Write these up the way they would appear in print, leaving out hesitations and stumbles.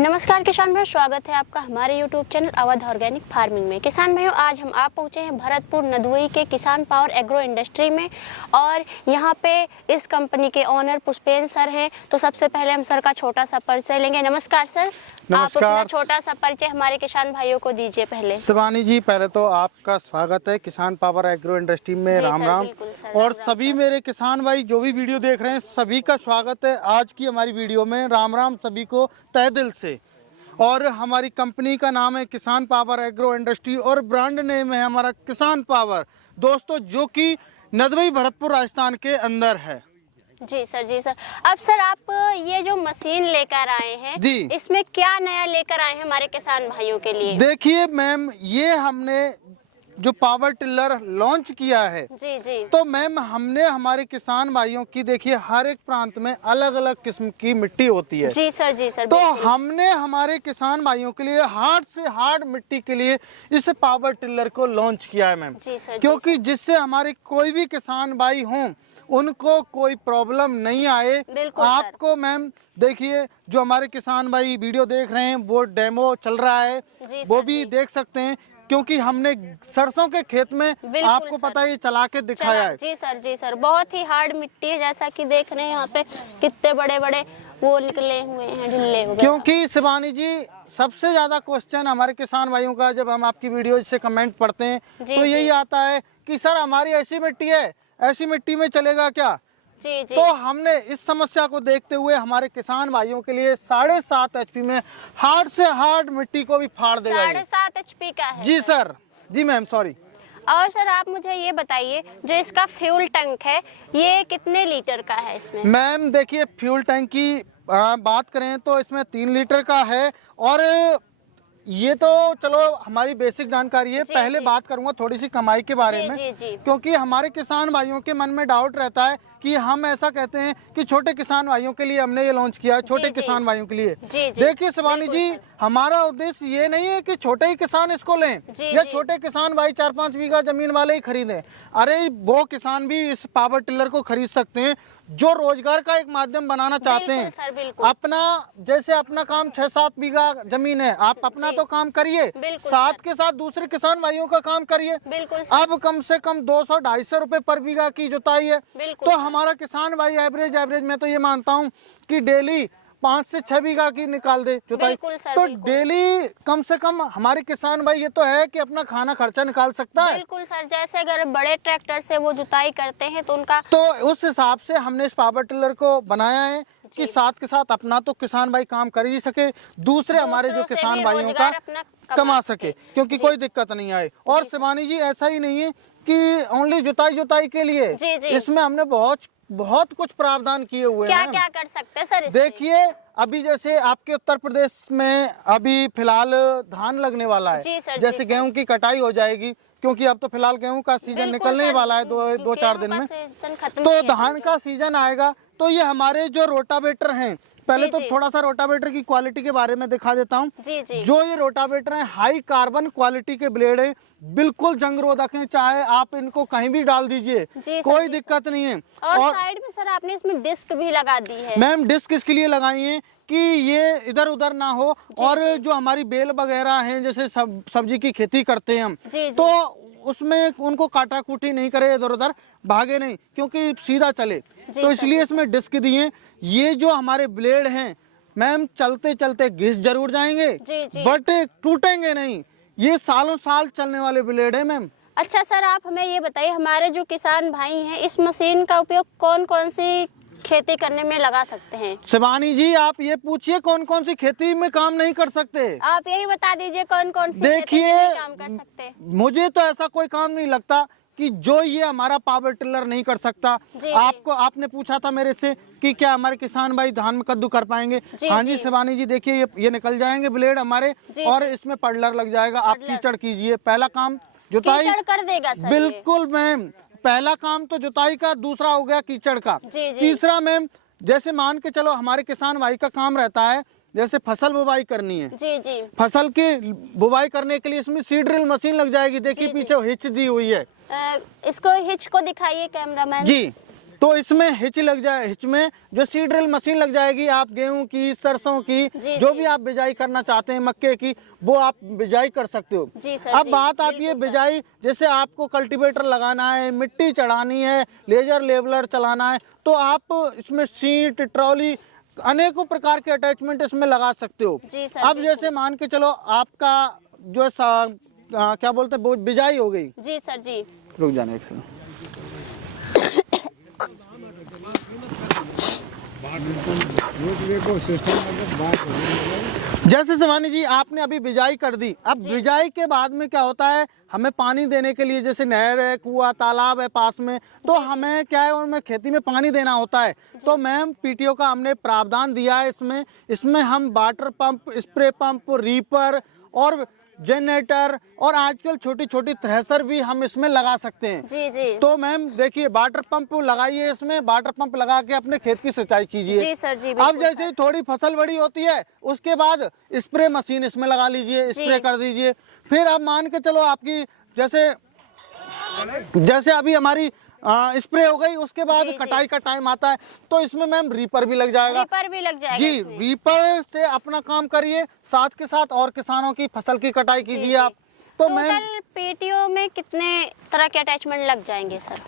नमस्कार किसान भाइयों, स्वागत है आपका हमारे YouTube channel Awadh organic farming में। किसान भाइयों, आज हम आप पहुंचे हैं भरतपुर नदुई के किसान पावर एग्रो इंडस्ट्री में और यहां पे इस कंपनी के ओनर पुष्पेंद्र सर हैं। तो सबसे पहले हम सर का छोटा सा परिचय लेंगे। नमस्कार सर। नमस्कार। आप अपना छोटा सा परिचय हमारे किसान भाइयों को दीजिए पहले। शिवानी जी, पहले तो आपका स्वागत है किसान पावर एग्रो इंडस्ट्री में। राम राम। और सभी मेरे किसान भाई जो भी वीडियो देख रहे हैं सभी का स्वागत है आज की हमारी वीडियो में। राम राम सभी को तहे दिल से। और हमारी कंपनी का नाम है किसान पावर एग्रो इंडस्ट्री और ब्रांड नेम है हमारा किसान पावर दोस्तों, जो कि नदुई भरतपुर राजस्थान के अंदर है। जी सर, जी सर। अब सर आप ये जो मशीन लेकर आए हैं जी, इसमें क्या नया लेकर आए हैं हमारे किसान भाइयों के लिए? देखिए मैम, ये हमने जो पावर टिलर लॉन्च किया है, जी जी, तो मैम हमने हमारे किसान भाइयों की, देखिए हर एक प्रांत में अलग अलग किस्म की मिट्टी होती है। जी सर, जी सर। तो हमने हमारे किसान भाइयों के लिए हार्ड से हार्ड मिट्टी के लिए इस पावर टिलर को लॉन्च किया है मैम। जी सर, क्योंकि जिससे हमारे कोई भी किसान भाई हों उनको कोई प्रॉब्लम नहीं आए। आपको मैम देखिए, जो हमारे किसान भाई वीडियो देख रहे हैं वो डेमो चल रहा है, वो भी देख सकते हैं क्योंकि हमने सरसों के खेत में आपको पता है चला के दिखाया है। जी सर, जी सर। बहुत ही हार्ड मिट्टी है, जैसा कि देख रहे हैं यहाँ पे कितने बड़े बड़े वो निकले हुए हैं, ढिल्ले वगैरह। क्योंकि शिवानी जी, सबसे ज्यादा क्वेश्चन हमारे किसान भाइयों का जब हम आपकी वीडियो से कमेंट पढ़ते हैं तो यही आता है कि सर हमारी ऐसी मिट्टी है, ऐसी मिट्टी में चलेगा क्या? जी जी। तो हमने इस समस्या को देखते हुए हमारे किसान भाइयों के लिए 7.5 HP में हार्ड से हार्ड मिट्टी को भी फाड़ देगा। 7.5 HP का है? जी सर। जी मैम, सॉरी। और सर आप मुझे ये बताइए, जो इसका फ्यूल टैंक है ये कितने लीटर का है इसमें? मैम देखिए, फ्यूल टैंक की बात करें तो इसमें 3 लीटर का है। और ये तो चलो हमारी बेसिक जानकारी है। पहले बात करूंगा थोड़ी सी कमाई के बारे में। क्योंकि हमारे किसान भाइयों के मन में डाउट रहता है कि हम ऐसा कहते हैं कि छोटे किसान भाइयों के लिए हमने ये लॉन्च किया है, छोटे किसान भाइयों के लिए। देखिए शिवानी जी, हमारा उद्देश्य ये नहीं है कि छोटे ही किसान इसको लें या छोटे किसान भाई 4-5 बीघा जमीन वाले ही खरीदें। अरे वो किसान भी इस पावर टिलर को खरीद सकते हैं जो रोजगार का एक माध्यम बनाना चाहते हैं। अपना जैसे अपना काम 6-7 बीघा जमीन है, आप अपना तो काम करिए, साथ के साथ दूसरे किसान भाइयों का काम करिए। अब कम से कम 200-250 रुपए पर बीघा की जुताई है, तो हमारा किसान भाई एवरेज मैं तो ये मानता हूँ कि डेली 5 से 6 बीघा की निकाल दे जुताई। तो डेली कम से कम हमारे किसान भाई ये तो है कि अपना खाना खर्चा निकाल सकता है। बिल्कुल सर। जैसे अगर बड़े ट्रैक्टर से वो जुताई करते हैं तो उनका, तो उस हिसाब से हमने इस पावर टिलर को बनाया है कि साथ के साथ अपना तो किसान भाई काम कर ही सके, दूसरे हमारे जो किसान भाइयों का कमा सके, क्योंकि कोई दिक्कत नहीं आए। और शिवानी जी, ऐसा ही नहीं है कि ओनली जुताई के लिए, इसमें हमने बहुत कुछ प्रावधान किए हुए हैं। क्या कर सकते हैं सर? देखिए अभी जैसे आपके उत्तर प्रदेश में अभी फिलहाल धान लगने वाला है। जैसे गेहूं की कटाई हो जाएगी, क्योंकि अब तो फिलहाल गेहूं का सीजन निकलने वाला है 2-4 दिन में, तो धान का सीजन आएगा। तो ये हमारे जो रोटावेटर हैं, पहले तो थोड़ा सा रोटावेटर की क्वालिटी के बारे में दिखा देता हूँ। जो ये रोटावेटर है हाई कार्बन क्वालिटी के ब्लेड है, बिल्कुल जंग रोधक है, चाहे आप इनको कहीं भी डाल दीजिए कोई दिक्कत नहीं है। और साइड में सर आपने इसमें डिस्क भी लगा दी है। मैम डिस्क इसके लिए लगाई है कि ये इधर उधर ना हो, और जो हमारी बेल वगैरह है, जैसे सब्जी की खेती करते हैं हम, तो उसमें उनको काटा कूटी नहीं करे, इधर उधर भागे नहीं, क्योंकि सीधा चले। तो इसलिए इसमें डिस्क दिए। ये जो हमारे ब्लेड हैं मैम, चलते चलते घिस जरूर जाएंगे बट टूटेंगे नहीं। ये सालों साल चलने वाले ब्लेड है मैम। अच्छा सर, आप हमें ये बताइए, हमारे जो किसान भाई हैं इस मशीन का उपयोग कौन कौन सी खेती करने में लगा सकते हैं? शिवानी जी, आप ये पूछिए कौन कौन सी खेती में काम नहीं कर सकते। आप यही बता दीजिए कौन कौन सी खेती में काम कर सकते। मुझे तो ऐसा कोई काम नहीं लगता कि जो ये हमारा पावर टिलर नहीं कर सकता। आपने पूछा था मेरे से कि क्या हमारे किसान भाई धान में कद्दू कर पाएंगे? हाँ जी शिवानी जी, देखिए ये निकल जाएंगे ब्लेड हमारे, और इसमें पडलर लग जाएगा। आप कीचड़ कीजिए, पहला काम जुताई कर देगा सर। बिल्कुल मैम, पहला काम तो जुताई का, दूसरा हो गया कीचड़ का। तीसरा मैम, जैसे मान के चलो हमारे किसान भाई का काम रहता है जैसे फसल बुवाई करनी है, फसल की बुवाई करने के लिए इसमें सीड ड्रिल मशीन लग जाएगी। देखिए पीछे हिच दी हुई है। इसको हिच को दिखाइए कैमरामैन जी। तो इसमें हिच लग जाए, हिच में जो सीड ड्रिल मशीन लग जाएगी, आप गेहूं की, सरसों की, जो भी आप बिजाई करना चाहते हैं, मक्के की, वो आप बिजाई कर सकते हो। जी सर, अब बात आती है बिजाई, जैसे आपको कल्टीवेटर लगाना है, मिट्टी चढ़ानी है, लेजर लेवलर चलाना है, तो आप इसमें सीट, ट्रॉली, अनेकों प्रकार के अटैचमेंट इसमें लगा सकते हो। अब जैसे मान के चलो आपका जो क्या बोलते हैं, बिजाई हो गई। जी सर जी, रुक जाने एक सेकंड। जैसे शिवानी जी आपने अभी बिजाई कर दी, अब बिजाई के बाद में क्या होता है, हमें पानी देने के लिए, जैसे नहर है, कुआं, तालाब है पास में, तो हमें क्या है, उनमें खेती में पानी देना होता है। तो मैम पीटीओ का हमने प्रावधान दिया है इसमें हम water pump, spray pump, reaper और जनरेटर और आजकल छोटी छोटी थ्रेसर भी हम इसमें लगा सकते हैं। जी जी। तो मैम देखिए, वाटर पंप लगाइए, इसमें वाटर पंप लगा के अपने खेत की सिंचाई कीजिए। जी सर जी। अब जैसे ही थोड़ी फसल बड़ी होती है, उसके बाद स्प्रे मशीन इसमें लगा लीजिए, स्प्रे कर दीजिए। फिर अब मान के चलो आपकी जैसे अभी हमारी स्प्रे हो गई, उसके बाद कटाई का टाइम आता है, तो इसमें मैम रीपर भी लग जाएगा। रीपर भी लग जाएगा जी, रीपर से अपना काम करिए, साथ के साथ और किसानों की फसल की कटाई कीजिए आप। तो मैम पीटीओ में कितने तरह के अटैचमेंट लग जाएंगे सर?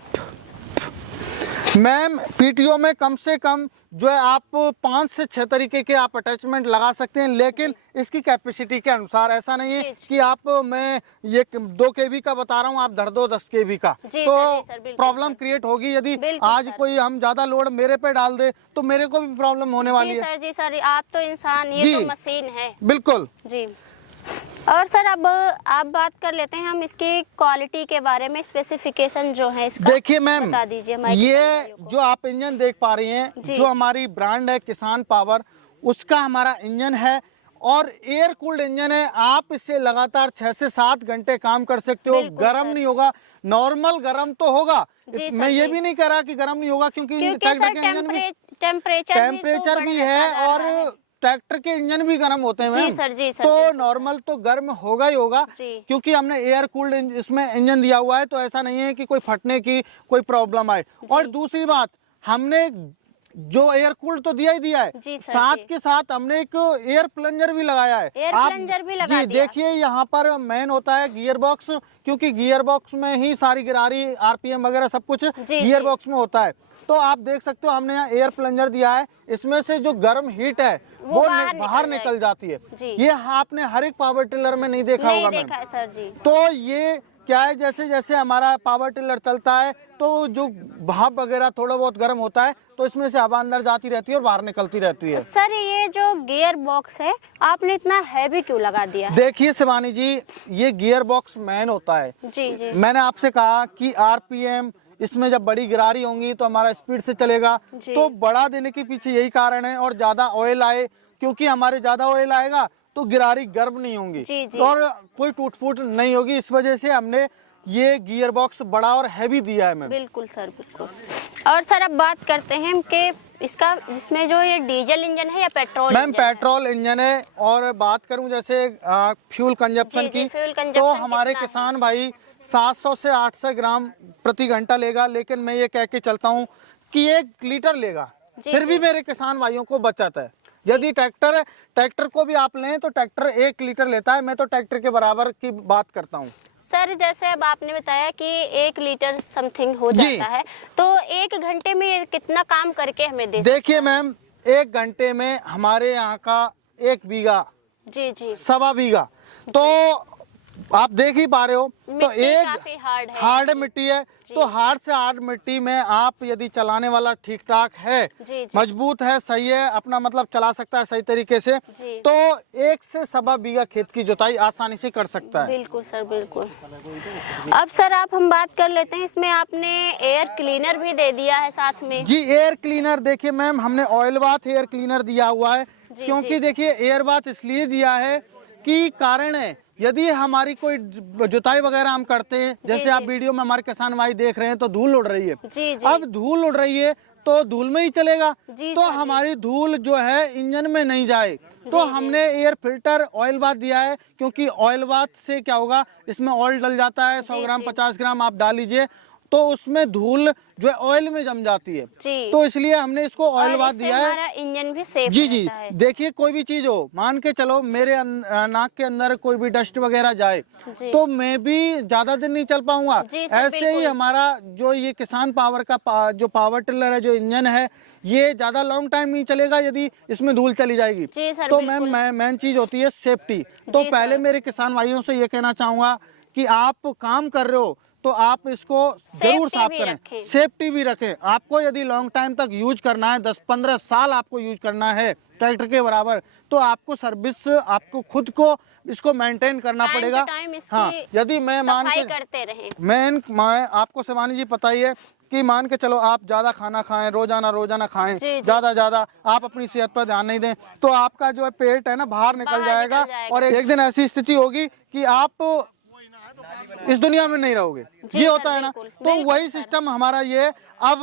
मैम पीटीओ में कम से कम जो है आप 5 से 6 तरीके के आप अटैचमेंट लगा सकते हैं, लेकिन इसकी कैपेसिटी के अनुसार। ऐसा नहीं है कि आप, मैं ये 2 केवी का बता रहा हूँ, आप धर दो 10 केवी का, तो प्रॉब्लम क्रिएट होगी। यदि आज कोई हम ज्यादा लोड मेरे पे डाल दे तो मेरे को भी प्रॉब्लम होने वाली है। जी सर, आप तो इंसान, ये तो मशीन है। बिल्कुल जी। और सर अब आप बात कर लेते हैं हम इसकी क्वालिटी के बारे में, स्पेसिफिकेशन जो है इसका। देखिए मैम, बता दीजिए। ये जो आप इंजन देख पा रही हैं, जो हमारी ब्रांड है किसान पावर, उसका हमारा इंजन है और एयर कूल्ड इंजन है। आप इससे लगातार 6 से 7 घंटे काम कर सकते हो। गर्म नहीं होगा, नॉर्मल गर्म तो होगा, मैं ये भी नहीं कह रहा कि गर्म नहीं होगा, क्योंकि टेम्परेचर भी है और ट्रैक्टर के इंजन भी गर्म होते हैं मैम। जी सर, तो नॉर्मल तो गर्म होगा ही होगा, क्योंकि हमने एयर कूल्ड इसमें इंजन दिया हुआ है, तो ऐसा नहीं है कि कोई फटने की कोई प्रॉब्लम आए। और दूसरी बात, हमने जो एयर कूल्ड तो दिया ही दिया है, साथ के साथ हमने एक एयर प्लंजर भी लगाया है। जी देखिए, यहाँ पर मेन होता है गियर बॉक्स, क्योंकि गियर बॉक्स में ही सारी गिरारी, आरपीएम वगैरह सब कुछ गियर बॉक्स में होता है। तो आप देख सकते हो, हमने यहाँ एयर प्लंजर दिया है, इसमें से जो गर्म हीट है वो बाहर निकल जाती है। ये आपने हर एक पावर टिलर में नहीं देखा होगा मैम। सर जी। तो ये क्या है, जैसे जैसे हमारा पावर टिलर चलता है तो जो भाप वगैरह थोड़ा बहुत गर्म होता है, तो इसमें से हवा अंदर जाती रहती है और बाहर निकलती रहती है। सर ये जो गियर बॉक्स है, आपने इतना हैवी क्यों लगा दिया? देखिए शिवानी जी, ये गियर बॉक्स मैन होता है। जी। मैंने आपसे कहा कि आरपीएम इसमें जब बड़ी गिरारी होंगी तो हमारा स्पीड से चलेगा, तो बढ़ा देने के पीछे यही कारण है। और ज्यादा ऑयल आए, क्योंकि हमारे ज्यादा ऑयल आएगा तो गिरारी गर्म नहीं होंगी और कोई टूट फूट नहीं होगी। इस वजह से हमने ये गियर बॉक्स बड़ा और हैवी दिया है मैम। बिल्कुल सर, बिल्कुल। और सर अब बात करते हैं कि इसका, इसमें जो ये डीजल इंजन है या पेट्रोल? मैम पेट्रोल इंजन है। और बात करूं जैसे फ्यूल कंजप्शन की, तो हमारे किसान भाई 700 से 800 ग्राम प्रति घंटा लेगा, लेकिन मैं ये कह के चलता हूँ कि 1 लीटर लेगा, फिर भी मेरे किसान भाइयों को बचत है। यदि ट्रैक्टर है, ट्रैक्टर को भी आप लें तो ट्रैक्टर 1 लीटर लेता है, मैं तो ट्रैक्टर के बराबर की बात करता हूँ। सर जैसे अब आपने बताया कि 1 लीटर समथिंग हो जाता है, तो 1 घंटे में कितना काम करके हमें दे? देखिए मैम, 1 घंटे में हमारे यहाँ का 1 बीघा, जी 1.25 बीघा, तो आप देख ही पा रहे हो, तो एक हार्ड मिट्टी है। तो हार्ड से हार्ड मिट्टी में आप यदि चलाने वाला ठीक ठाक है, मजबूत है, सही है, अपना मतलब चला सकता है सही तरीके से, तो 1 से 1.25 बीघा खेत की जुताई आसानी से कर सकता है। बिल्कुल सर, बिल्कुल। अब सर हम बात कर लेते हैं, इसमें आपने एयर क्लीनर भी दे दिया है साथ में। जी एयर क्लीनर, देखिए मैम हमने ऑयल बाथ एयर क्लीनर दिया हुआ है, क्योंकि देखिए एयर बाथ इसलिए दिया है कि कारण है, यदि हमारी कोई जुताई वगैरह हम करते हैं, जैसे आप वीडियो में हमारे किसान भाई देख रहे हैं, तो धूल उड़ रही है। अब धूल उड़ रही है तो धूल में ही चलेगा, तो हमारी धूल जो है इंजन में नहीं जाए, तो हमने एयर फिल्टर ऑयल बाथ दिया है। क्योंकि ऑयल बाथ से क्या होगा, इसमें ऑयल डल जाता है, 100 ग्राम 50 ग्राम आप डाल लीजिए, तो उसमें धूल जो है ऑयल में जम जाती है जी। तो इसलिए हमने इसको ऑयल बाथ दिया है। हमारा इंजन भी सेफ जी जी रहता है। देखिए कोई भी चीज हो, मान के चलो मेरे नाक के अंदर कोई भी डस्ट वगैरह जाए तो मैं भी ज्यादा दिन नहीं चल पाऊंगा। ऐसे ही हमारा जो ये किसान पावर का जो पावर टिलर है, जो इंजन है, ये ज्यादा लॉन्ग टाइम नहीं चलेगा यदि इसमें धूल चली जाएगी। तो मैम मेन चीज होती है सेफ्टी। तो पहले मेरे किसान भाइयों से ये कहना चाहूंगा कि आप काम कर रहे हो तो आप इसको जरूर साफ करें, सेफ्टी भी रखें। आपको यदि लॉन्ग टाइम तक यूज करना है, 10-15 साल आपको यूज करना है ट्रैक्टर के बराबर, तो आपको सर्विस, आपको खुद को इसको मेंटेन करना पड़ेगा। हाँ, यदि मैं मान के करते रहे, मैं आपको शिवानी जी पता ही है कि मान के चलो आप ज्यादा खाना खाएं, रोजाना खाएं, ज्यादा आप अपनी सेहत पर ध्यान नहीं दें तो आपका जो है पेट है ना बाहर निकल जाएगा और एक दिन ऐसी स्थिति होगी कि आप इस दुनिया में नहीं रहोगे। ये होता है ना, तो वही सिस्टम हमारा ये। अब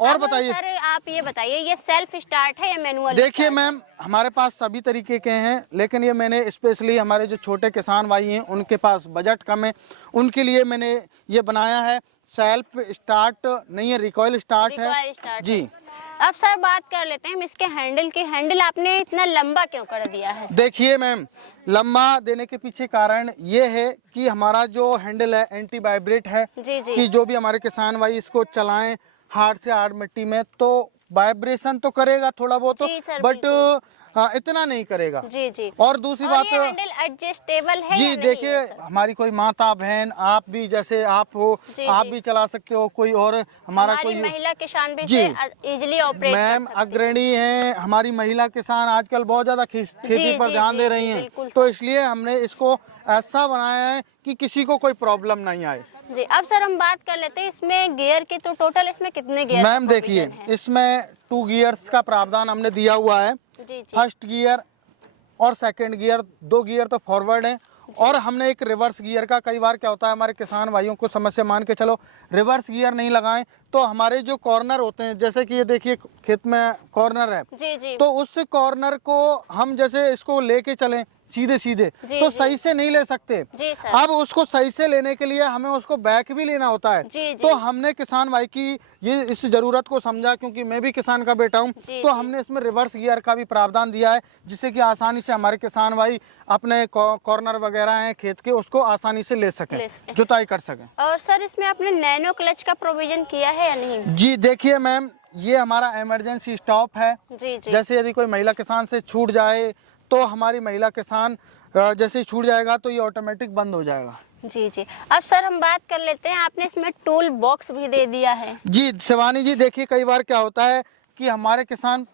और बताइए सर, आप ये बताइए ये सेल्फ स्टार्ट है या मैनुअल? देखिए मैम, हमारे पास सभी तरीके के हैं, लेकिन ये मैंने स्पेशली हमारे जो छोटे किसान भाई हैं उनके पास बजट कम है, उनके लिए मैंने ये बनाया है। सेल्फ स्टार्ट नहीं है, रिकॉइल स्टार्ट है जी। अब सर बात कर लेते हैं हम इसके हैंडल की। हैंडल आपने इतना लंबा क्यों कर दिया है? देखिए मैम, लंबा देने के पीछे कारण ये है कि हमारा जो हैंडल है एंटी वाइब्रेट है। कि जो भी हमारे किसान भाई इसको चलाएं हार्ड से हार्ड मिट्टी में तो वाइब्रेशन तो करेगा थोड़ा बहुत, बट इतना नहीं करेगा। जी। और दूसरी बात, ये हैंडल एडजस्टेबल है जी देखिए, हमारी कोई माता बहन, आप भी जैसे आप हो, आप भी चला सकते हो, कोई और हमारा कोई महिला किसान भी इजीली ऑपरेट मैम अग्रणी है। हमारी महिला किसान आजकल बहुत ज्यादा खेती पर ध्यान दे रही हैं, तो इसलिए हमने इसको ऐसा बनाया है कि किसी को कोई प्रॉब्लम नहीं आए जी। अब सर हम बात कर लेते हैं इसमें गियर की। तो टोटल इसमें कितने गियर? मैम देखिए, इसमें 2 गियर्स का प्रावधान हमने दिया हुआ है। फर्स्ट गियर और सेकंड गियर, 2 गियर तो फॉरवर्ड है और हमने एक रिवर्स गियर का। कई बार क्या होता है हमारे किसान भाइयों को समस्या, मान के चलो रिवर्स गियर नहीं लगाएं तो हमारे जो कॉर्नर होते हैं, जैसे कि ये देखिए खेत में कॉर्नर है जी। तो उस कॉर्नर को हम जैसे इसको लेके चलें सीधे तो सही से नहीं ले सकते। अब उसको सही से लेने के लिए हमें उसको बैक भी लेना होता है। तो हमने किसान भाई की ये इस जरूरत को समझा, क्योंकि मैं भी किसान का बेटा हूँ, तो हमने इसमें रिवर्स गियर का भी प्रावधान दिया है, जिससे कि आसानी से हमारे किसान भाई अपने कॉर्नर वगैरह हैं खेत के, उसको आसानी से ले सकें, जुताई कर सकें। और सर इसमें आपने नैनो क्लच का प्रोविजन किया है या नहीं? जी देखिए मैम, ये हमारा इमरजेंसी स्टॉप है। जैसे यदि कोई महिला किसान से छूट जाए तो हमारी महिला किसान जैसे छूट जाएगा तो ये ऑटोमेटिक बंद हो जाएगा। जी। अब सर हम बात कर लेते हैं, आपने इसमें टूल बॉक्स भी दे दिया है। जी शिवानी जी, देखिए कई बार क्या होता है कि हमारे किसान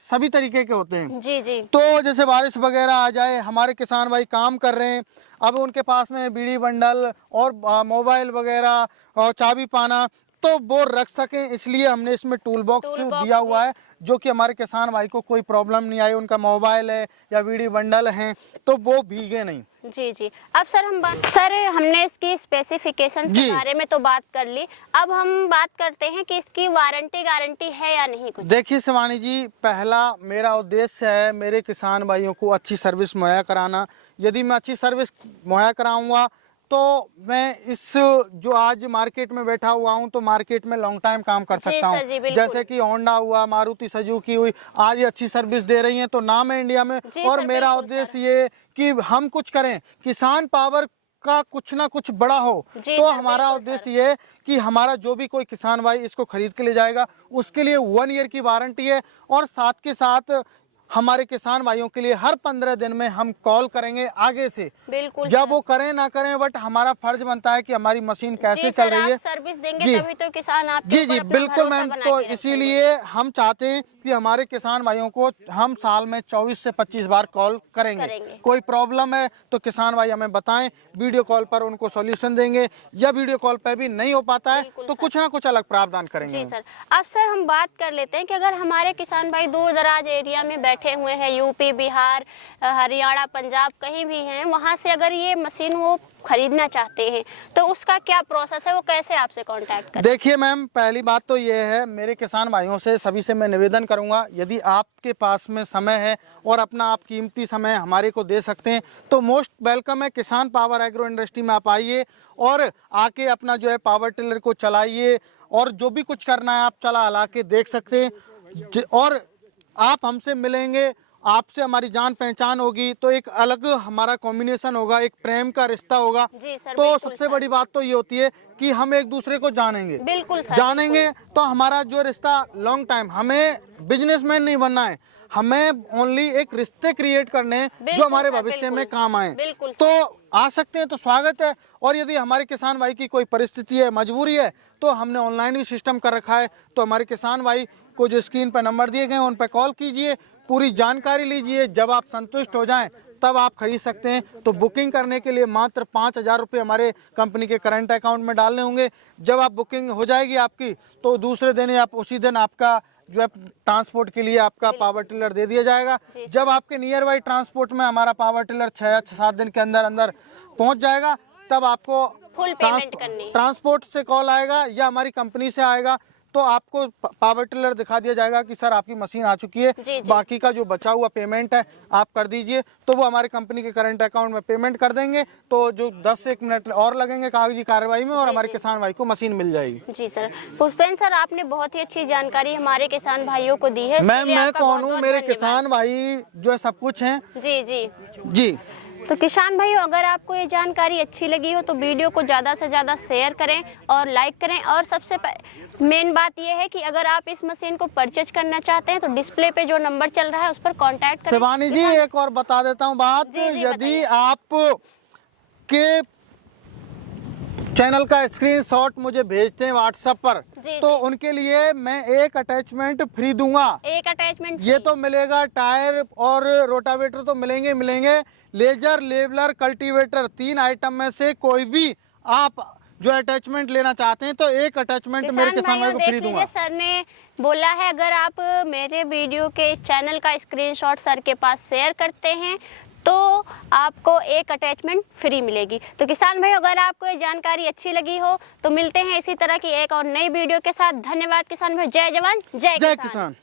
सभी तरीके के होते हैं। जी। तो जैसे बारिश वगैरह आ जाए, हमारे किसान भाई काम कर रहे हैं, अब उनके पास में बीड़ी बंडल और मोबाइल वगैरह और चाबी पाना तो वो रख सकें, इसलिए हमने इसमें टूल बॉक्स दिया हुआ है, जो कि हमारे किसान भाई को कोई प्रॉब्लम नहीं आए। उनका मोबाइल है या बीड़ी बंडल है तो वो भीगे नहीं। जी। अब सर हमने इसकी स्पेसिफिकेशन के बारे में तो बात कर ली, अब हम बात करते हैं कि इसकी वारंटी गारंटी है या नहीं कुछ? देखिए शिवानी जी, पहला मेरा उद्देश्य है मेरे किसान भाइयों को अच्छी सर्विस मुहैया कराना। यदि मैं अच्छी सर्विस मुहैया कराऊंगा तो मैं इस जो आज मार्केट में बैठा हुआ हूं तो मार्केट में लॉन्ग टाइम काम कर सकता हूं। जैसे कि होंडा हुआ, मारुति सुजुकी हुई, आज ये अच्छी सर्विस दे रही हैं तो नाम है इंडिया में। और मेरा उद्देश्य ये कि हम कुछ करें, किसान पावर का कुछ ना कुछ बड़ा हो, तो हमारा उद्देश्य ये कि हमारा जो भी कोई किसान भाई इसको खरीद के ले जाएगा उसके लिए 1 ईयर की वारंटी है। और साथ के साथ हमारे किसान भाइयों के लिए हर 15 दिन में हम कॉल करेंगे आगे से। बिल्कुल, जब वो करें ना करें, बट हमारा फर्ज बनता है कि हमारी मशीन कैसे चल रही है। सर्विस देंगे तभी तो किसान आपके ऊपर अपना बिल्कुल मैम। तो इसीलिए हम चाहते हैं कि हमारे किसान भाइयों को हम साल में 24 से 25 बार कॉल करेंगे। कोई प्रॉब्लम है तो किसान भाई हमें बताएं, वीडियो कॉल पर उनको सॉल्यूशन देंगे, या वीडियो कॉल पर भी नहीं हो पाता है तो कुछ ना कुछ अलग प्रावधान करेंगे। सर अब सर हम बात कर लेते हैं कि अगर हमारे किसान भाई दूर दराज एरिया में बैठे हुए हैं, यूपी, बिहार, हरियाणा, पंजाब कहीं भी हैं, वहाँ से अगर ये मशीन वो खरीदना चाहते हैं तो उसका क्या प्रोसेस है, वो कैसे आपसे कांटेक्ट करें? देखिए मैम, पहली बात तो ये है, मेरे किसान भाइयों से सभी से मैं निवेदन करूंगा, यदि आपके पास में समय है और अपना आप कीमती समय हमारे को दे सकते हैं तो मोस्ट वेलकम है। किसान पावर एग्रो इंडस्ट्री में आप आइए और आके अपना जो है पावर टिलर को चलाइए और जो भी कुछ करना है आप चला हला के देख सकते हैं। और आप हमसे मिलेंगे, आपसे हमारी जान पहचान होगी तो एक अलग हमारा कॉम्बिनेशन होगा, एक प्रेम का रिश्ता होगा। जी सर, तो सबसे बड़ी बात तो ये होती है कि हम एक दूसरे को जानेंगे। बिल्कुल सर, जानेंगे तो हमारा जो रिश्ता लॉन्ग टाइम, हमें बिजनेसमैन नहीं बनना है, हमें ओनली एक रिश्ते क्रिएट करने हैं जो हमारे भविष्य में काम आए। तो आ सकते हैं तो स्वागत है। और यदि हमारे किसान भाई की कोई परिस्थिति है, मजबूरी है, तो हमने ऑनलाइन भी सिस्टम कर रखा है। तो हमारे किसान भाई को जो स्क्रीन पर नंबर दिए गए हैं उन पर कॉल कीजिए, पूरी जानकारी लीजिए, जब आप संतुष्ट हो जाएं तब आप खरीद सकते हैं। तो बुकिंग करने के लिए मात्र 5,000 रुपये हमारे कंपनी के करंट अकाउंट में डालने होंगे। जब आप बुकिंग हो जाएगी आपकी तो दूसरे दिन या उसी दिन आपका जो है ट्रांसपोर्ट के लिए आपका पावर टिलर दे दिया जाएगा। जब आपके नियर बाई ट्रांसपोर्ट में हमारा पावर टिलर 6-7 दिन के अंदर अंदर पहुंच जाएगा तब आपको फुल पेमेंट करनी है। ट्रांसपोर्ट से कॉल आएगा या हमारी कंपनी से आएगा तो आपको पावर टिलर दिखा दिया जाएगा कि सर आपकी मशीन आ चुकी है, बाकी का जो बचा हुआ पेमेंट है आप कर दीजिए। तो वो हमारे कंपनी के करंट अकाउंट में पेमेंट कर देंगे। तो जो 10 से 1 मिनट और लगेंगे कागजी कार्रवाई में और हमारे किसान भाई को मशीन मिल जाएगी। जी सर, पुष्पेंद्र सर आपने बहुत ही अच्छी जानकारी हमारे किसान भाइयों को दी है। मैं कौन हूँ, मेरे किसान भाई जो है सब कुछ है। जी जी जी। तो किसान भाइयों, अगर आपको ये जानकारी अच्छी लगी हो तो वीडियो को ज़्यादा से ज़्यादा शेयर करें और लाइक करें। और सबसे मेन बात ये है कि अगर आप इस मशीन को परचेज करना चाहते हैं तो डिस्प्ले पे जो नंबर चल रहा है उस पर कांटेक्ट करें। शिवानी जी एक और बता देता हूँ बात, यदि आप के चैनल का स्क्रीनशॉट मुझे भेजते हैं व्हाट्सएप पर तो उनके लिए मैं एक अटैचमेंट फ्री दूंगा। एक अटैचमेंट ये तो मिलेगा, टायर और रोटावेटर तो मिलेंगे, लेजर, लेवलर, कल्टीवेटर, 3 आइटम में से कोई भी आप जो अटैचमेंट लेना चाहते हैं तो एक अटैचमेंट मेरे किसान भाई को फ्री दूंगा। सर ने बोला है अगर आप मेरे वीडियो के इस चैनल का स्क्रीनशॉट सर के पास शेयर करते हैं तो आपको एक अटैचमेंट फ्री मिलेगी। तो किसान भाई, अगर आपको ये जानकारी अच्छी लगी हो तो मिलते हैं इसी तरह की एक और नई वीडियो के साथ। धन्यवाद किसान भाई। जय जवान जय किसान।